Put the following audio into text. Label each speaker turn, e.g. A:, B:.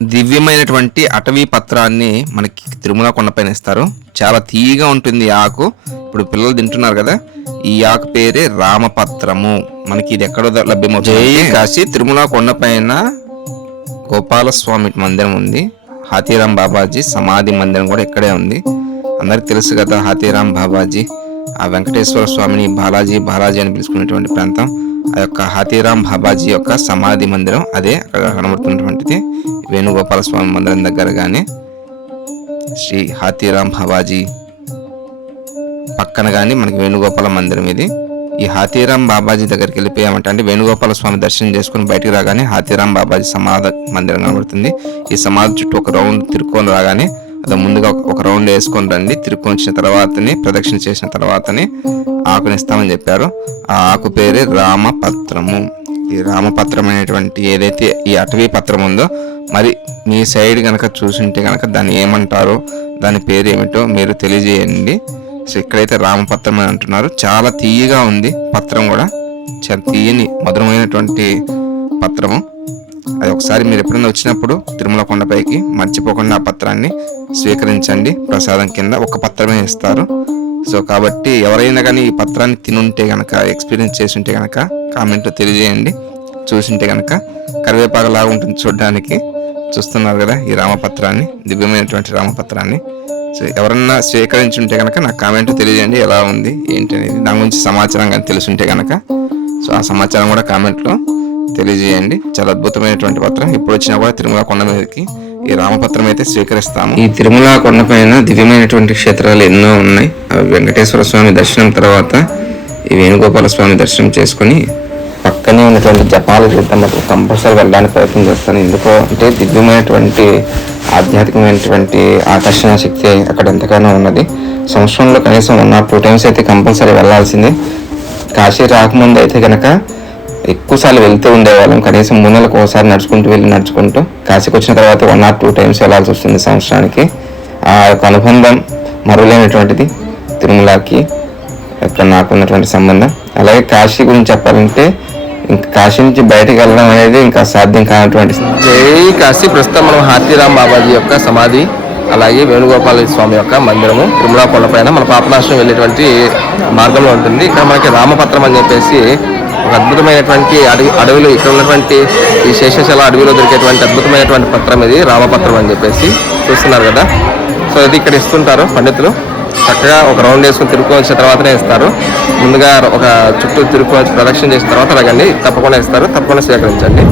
A: దివ్యమైనటువంటి అటవీ పత్రాన్ని మనకి తిరుమల కొండపైన ఇస్తారు. చాలా తీయగా ఉంటుంది ఈ ఆకు. ఇప్పుడు పిల్లలు తింటున్నారు కదా. ఈ ఆకు పేరే రామపత్రము. మనకి ఇది ఎక్కడో లభ్యమవుతుంది కాశీ తిరుమల కొండపైన గోపాలస్వామి మందిరం ఉంది. హాతీరాం బాబాజీ సమాధి మందిరం కూడా ఇక్కడే ఉంది. అందరికి తెలుసు కదా హాతీరాం బాబాజీ. ఆ వెంకటేశ్వర స్వామిని బాలాజీ బాలాజీ అని పిలుచుకునేటువంటి ప్రాంతం. ఆ యొక్క హాతిరామ్ బాబాజీ యొక్క సమాధి మందిరం అదే అక్కడ కనబడుతున్నటువంటిది. వేణుగోపాల స్వామి మందిరం దగ్గర కానీ శ్రీ హాతీరామ్ బాబాజీ పక్కన కానీ మనకి వేణుగోపాల మందిరం ఇది. ఈ హాతీరామ్ బాబాజీ దగ్గరికి వెళ్ళిపోయామంటే అంటే వేణుగోపాల స్వామి దర్శనం చేసుకుని బయటికి రాగానే హాతిరామ్ బాబాజీ సమాధి మందిరం కనబడుతుంది. ఈ సమాధి చుట్టూ ఒక రౌండ్ తిరుక్కొని రాగానే అలా ముందుగా ఒక- ఒక రౌండ్ వేసుకొని రండి. తిరుక్కొని వచ్చిన తర్వాతనే ప్రదక్షిణ చేసిన తర్వాతనే ఆకునిస్తామని చెప్పారు. ఆ ఆకు పేరే రామపత్రము. ఈ రామపత్రం అనేటువంటి ఏదైతే ఈ అటవీ పత్రం ఉందో మరి మీ సైడ్ కనుక చూసుంటే కనుక దాన్ని ఏమంటారో దాని పేరు ఏమిటో మీరు తెలియజేయండి. సో ఇక్కడైతే రామపత్రం అని అంటున్నారు. చాలా తీయగా ఉంది పత్రం కూడా. చాలా తీయని మధురమైనటువంటి పత్రము. అది ఒకసారి మీరు ఎప్పుడైనా వచ్చినప్పుడు తిరుమల కొండపైకి మర్చిపోకుండా ఆ పత్రాన్ని స్వీకరించండి. ప్రసాదం కింద ఒక పత్రమే ఇస్తారు. సో కాబట్టి ఎవరైనా కానీ ఈ పత్రాన్ని తినుంటే కనుక ఎక్స్పీరియన్స్ చేసి ఉంటే కనుక కామెంట్లో తెలియజేయండి. చూసింటే కనుక కరివేపాకులాగా ఉంటుంది చూడడానికి. చూస్తున్నారు కదా ఈ రామపత్రాన్ని దివ్యమైనటువంటి రామపత్రాన్ని. సో ఎవరన్నా స్వీకరించి ఉంటే కనుక నాకు కామెంట్ తెలియజేయండి ఎలా ఉంది ఏంటి అనేది దాని గురించి సమాచారం కానీ తెలుసుంటే కనుక సో ఆ సమాచారం కూడా కామెంట్లో తెలియజేయండి. చాలా అద్భుతమైనటువంటి పత్రం. ఇప్పుడు వచ్చినా కూడా తిరుమల కొండ మీదకి ఈ రామపత్రం అయితే స్వీకరిస్తాము. ఈ తిరుమల కొండపైన దివ్యమైనటువంటి క్షేత్రాలు ఎన్నో ఉన్నాయి. అవి వెంకటేశ్వర స్వామి దర్శనం తర్వాత ఈ వేణుగోపాల స్వామి దర్శనం చేసుకుని పక్కనే ఉన్నటువంటి జపాల తీర్థం కంపల్సరీ వెళ్ళడానికి ప్రయత్నం చేస్తాను. ఎందుకో అంటే దివ్యమైనటువంటి ఆధ్యాత్మికమైనటువంటి ఆకర్షణ శక్తి అక్కడ ఎంతగానో ఉన్నది. సంవత్సరంలో కనీసం వన్ ఆర్ టూ టైమ్స్ అయితే కంపల్సరీ వెళ్ళాల్సిందే. కాశీ రాకముందు అయితే కనుక ఎక్కువసార్లు వెళ్తూ ఉండేవాళ్ళం. కనీసం మూడు ఒకసారి నడుచుకుంటూ వెళ్ళి నడుచుకుంటూ కాశీకి వచ్చిన తర్వాత వన్ ఆర్ టూ టైమ్స్ వెళ్ళాల్సి వస్తుంది సంవత్సరానికి. ఆ యొక్క అనుబంధం మరువలేనటువంటిది తిరుమలకి యొక్క నాకు ఉన్నటువంటి సంబంధం. అలాగే కాశీ గురించి చెప్పాలంటే ఇంకా కాశీ నుంచి బయటకు వెళ్ళడం అనేది ఇంకా సాధ్యం కానటువంటి
B: జై కాశీ. ప్రస్తుతం మనం హాతీరామ్ బాబాజీ యొక్క సమాధి అలాగే వేణుగోపాల స్వామి యొక్క మందిరము తిరుమల కొండపైన మన పాపనాశనం వెళ్ళేటువంటి మార్గంలో ఉంటుంది. ఇక్కడ మనకి రామపత్రం అని చెప్పేసి ఒక అద్భుతమైనటువంటి అడవి అడవిలో ఇక్కడ ఉన్నటువంటి ఈ శేషశాల అడవిలో దొరికేటువంటి అద్భుతమైనటువంటి పత్రం ఇది రామపత్రం అని చెప్పేసి చూస్తున్నారు కదా. సో ఇది ఇక్కడ ఇస్తుంటారు పండితులు. చక్కగా ఒక రౌండ్ వేసుకుని తిరుక్కొని వచ్చిన తర్వాతనే ఇస్తారు. ముందుగా ఒక చుట్టూ తిరుక్కొని ప్రదక్షిణ చేసిన తర్వాత అలాగండి తప్పకుండా ఇస్తారు. తప్పకుండా స్వీకరించండి.